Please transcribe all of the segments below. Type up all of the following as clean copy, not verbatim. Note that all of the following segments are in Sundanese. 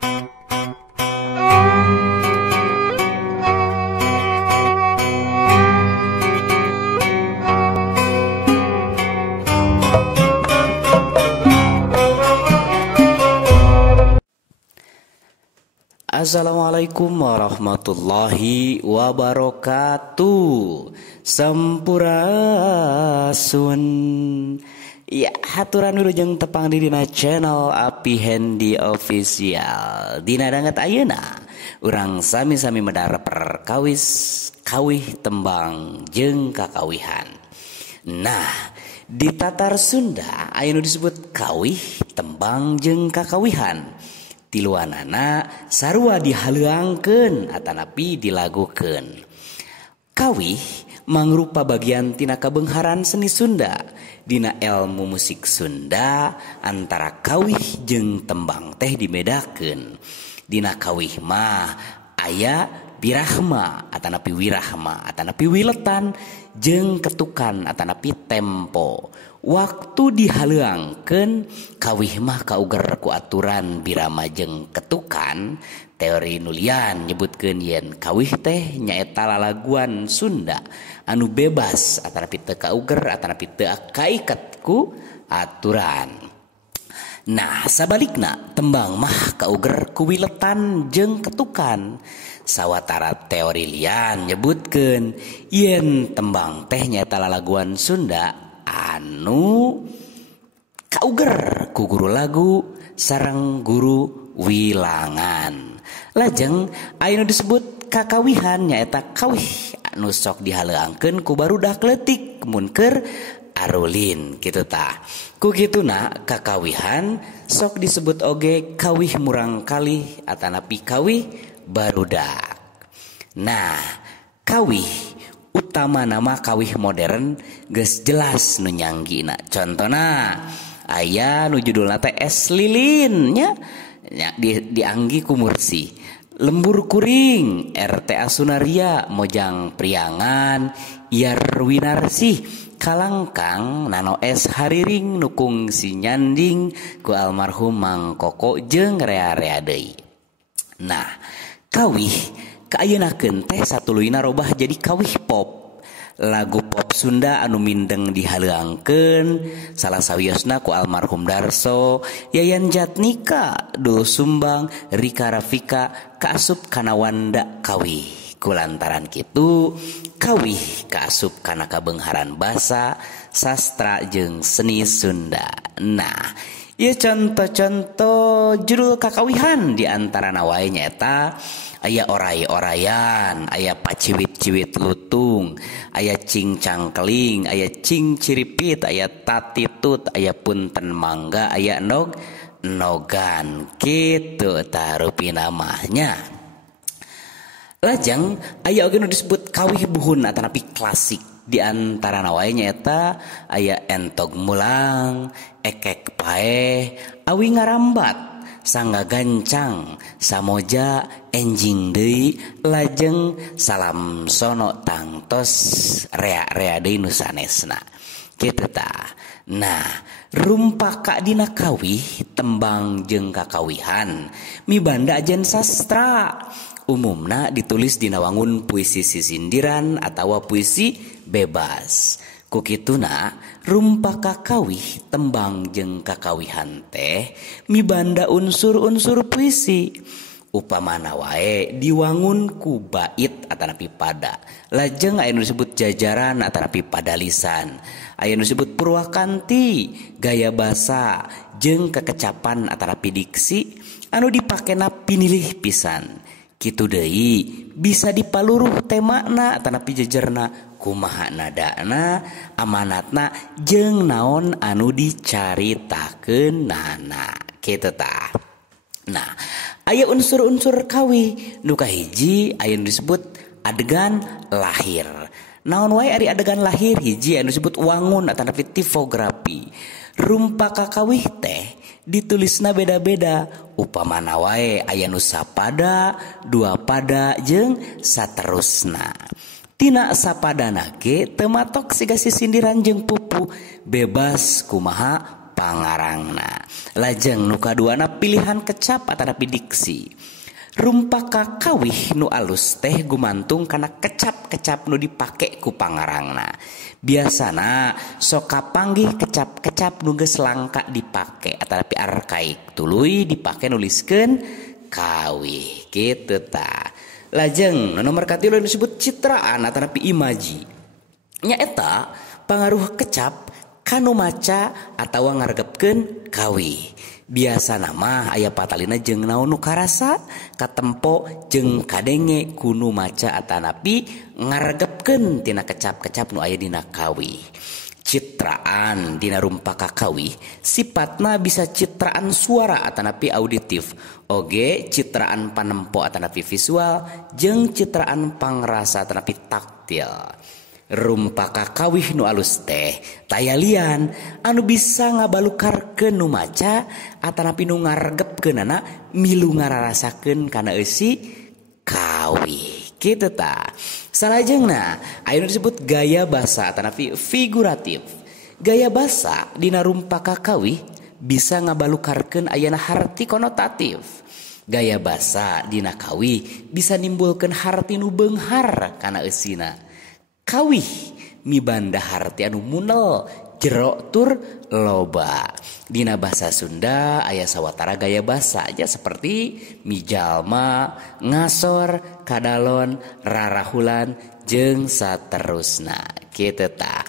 Assalamualaikum warahmatullahi wabarakatuh. Sampurasun. Ya, haturan wilujeng tepang di dina channel Api Handy Official. Dina danget ayeuna urang sami-sami medar perkawis kawih tembang jeung kakawihan. Nah, di Tatar Sunda ayeuna disebut kawih tembang jeung kakawihan. Tiluanana sarua dihaleuangkeun atanapi dilagukeun. Kawih mangrupa bagian tina kabengharan seni Sunda. Dina ilmu musik Sunda antara kawih jeung tembang teh dibedakeun. Dina kawih mah aya birahma atanapi wirahma atanapi wiletan jeung ketukan atanapi tempo. Waktu dihaleuangkeun kawih mah kauger ku aturan birama jeung ketukan. Teori nulian nyebutkeun yen kawih teh nyaeta lalaguan Sunda anu bebas atanapi teu kauger atanapi teu kaiket ku aturan. Nah, sabalikna tembang mah kauger ku wiletan jeung ketukan. Sawatara teori lian nyebutkeun yen tembang teh nyaeta lalaguan Sunda anu kauger ku guru lagu sareng guru wilangan. Lajeng aya nu disebut kakawihan nyaeta kawih anu sok dihaleuangkeun ku barudak leutik mun keur arulin kitu tah. Ku kituna kakawihan sok disebut oge kawih murang kalih atanapi kawih barudak. Nah, kawih utama nama kawih modern geus jelas nu nyanggina. Contona aya nu judulna teh es lilin nya dianggi ku Mursi. Lembur kuring RT Asunaria Mojang Priangan Iar Winarsih Kalangkang Nano es hariring nukung si nyanding ku almarhum Mang Koko jeung rea-rea deui. Nah, kawih kaayeunakeun teh satuluyna robah jadi kawih pop. Lagu pop Sunda anu mindeng dihaleuangkeun salah sawiosna ku almarhum Darso, Yayan Jatnika, Doel Sumbang, Rika Rafika kaasup kana wanda kawih. Kulantaran kitu kawih kaasup kana kabengharan basa, sastra jeung seni Sunda. Nah, ieu contoh-contoh judul kakawihan di antarana wae nyaeta aya oray-orayan, aya paciwit-ciwit lutung, aya cing cangkeling, aya cing ciripit, aya tatitut, aya punten mangga, aya nogan kitu tah rupi namanya. Lajeng aya oge nu disebut kawih buhun atanapi klasik. Di antara wae nyaeta aya entog mulang, ekek paeh, awi ngarambat, sangga gancang, samoja, enjing deui, lajeng salam sono tangtos rea-rea deui nu sanesna. Kitu tah. Nah, rumpaka dina kawih tembang jeung kakawihan mibanda ajen sastra. Umumna ditulis dina wangun puisi sisindiran atawa puisi bebas. Ku kituna rumpaka kawih tembang jeung kakawihan teh mibanda unsur-unsur puisi. Upamana wae diwangun ku bait atanapi pada. Lajeng aya nu disebut jajaran atanapi padalisan. Aya nu disebut purwakanti, gaya basa jeung kekecapan atanapi diksi anu dipakena pinilih pisan. Kitu deui bisa dipaluruh temana atanapi jejerna kumaha nadana, amanatna jeung naon anu dicaritakeunana. Kitu tah. Nah, aya unsur-unsur kawih nu kahiji aya nu disebut adegan lahir. Naon wae ari adegan lahir hiji anu disebut wangun atanapi tipografi. Rumpaka kawih teh ditulisna beda-beda. Upamana wae aya nu sapada, dua pada jeung saterusna. Tina sapadana ge teu matok siga sisindiran jeung pupu, bebas kumaha pangarangna. Lajeng nu kaduana pilihan kecap atanapi diksi. Rumpaka kawih nu alus teh gumantung kana kecap-kecap nu dipake ku pangarangna. Biasana sok kapanggih kecap-kecap nu geus langka dipake atanapi arkaik tuluy dipake nuliskeun kawih kitu tah. Lajeng nu nomor katilu disebut citraan atanapi imaji. Nyaeta pangaruh kecap kanu maca atawa ngaregepkeun kawih. Biasa nama aya patalina jeung naon nu karasa katempo jeung kadenge kunu maca atanapi ngaregepkeun tina kecap-kecap nu aya dina kawih. Citraan dina rumpaka kawih sifatna bisa citraan suara atanapi auditif, oge citraan panempo atanapi visual jeung citraan pangrasa atanapi taktil. Rumpaka kawih nu alus teh tayalian anu bisa ngabalukarkeun nu maca atanapi nu ngaregepkeunana milu ngararasakeun kana eusi kawih kitu tah. Salajengna aya nu disebut gaya basa atanapi figuratif. Gaya basa dina rumpaka kawih bisa ngabalukarkeun ayana harti konotatif. Gaya basa dina kawih bisa nimbulkeun harti nu beunghar kana eusina. Kawih mibanda harti anu munel jero tur loba. Dina basa Sunda aya sawatara gaya basa aja seperti mijalma, ngasor, kadalon, rarahulan jeung saterusna kitu tah.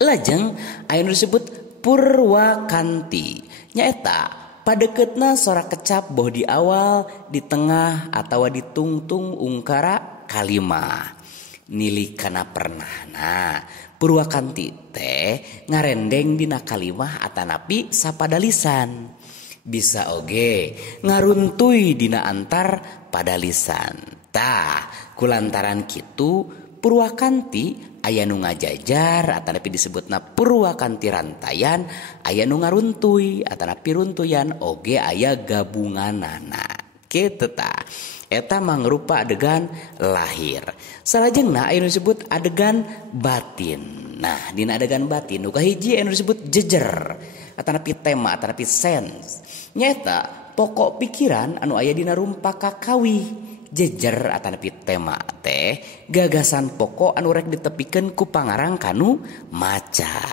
Lajeng aya nu disebut purwakanti. Nyaeta padekeutna sora kecap boh di awal, di tengah atawa di tungtung ungkara kalimah. Nili kana pernahna purwakanti teh ngarendeng dina kalimah atanapi sapada lisan. Bisa oge ngaruntuy dina antar pada lisan. Tah kulantaran kitu purwakanti aya nu ngajajar atanapi disebutna purwakanti rantayan, aya nu ngaruntuy atanapi runtuyan, oge aya gabunganana kitu tah. Eta mangrupa adegan lahir. Salajengna aya nu disebut adegan batin. Nah, dina adegan batin nu kahiji aya nu disebut jejer atanapi tema atanapi sense. Nyaeta pokok pikiran anu aya dina rumpaka kawih. Jejer atanapi tema teh gagasan pokok anu rek ditepikeun ku pangarang kanu maca.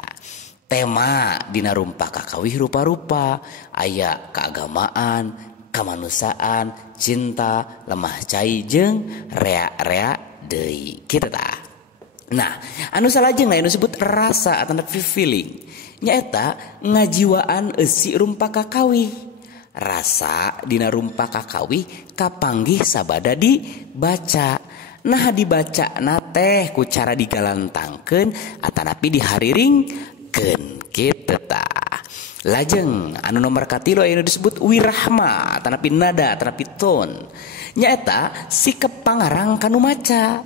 Tema dina rumpaka kawih rupa-rupa, aya keagamaan, kamanusaan, cinta, lemah cai jeung rea-rea deui kitu tah. Nah, anu salajengna anu disebut rasa atanapi feeling. Nyaeta ngajiwaan eusi rumpaka kawih. Rasa dina rumpaka kawih kapanggih sabada dibaca. Nah, dibacana teh ku cara digalantangkeun atanapi dihariringkeun kitu tah. Lajeng anu nomor katilu aya disebut wirahma atanapi nada atanapi ton. Nyaeta sikep pangarang kanu maca.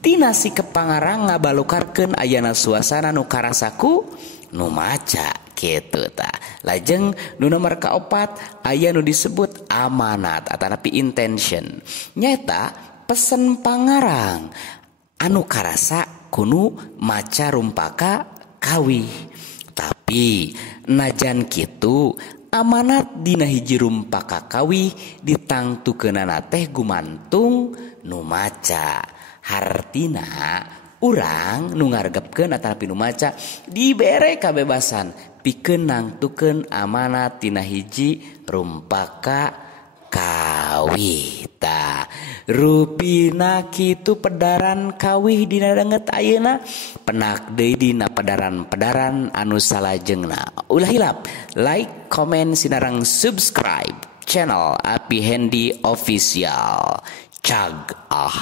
Tina sikep pangarang ngabalukarkeun ayana suasana nu karasaku nu maca kitu tah. Lajeng nu nomor kaopat aya nu disebut amanat atanapi intention. Nyaeta pesen pangarang anu karasa kunu maca rumpaka kawih. Tapi najan kitu amanat dina hiji rumpaka kawih ditangtukeunana teh gumantung nu maca. Hartina urang nu ngaregepkeun atanapi nu maca dibere kabebasan pikeun nangtukeun amanat dina hiji rumpaka kawih tah. Rupina kitu pedaran kawih dina danget ayeuna. Penak deui dina pedaran-pedaran anu salajengna. Ulah hilap like, comment, sinarang subscribe channel Api Hendy Official. Cag ah.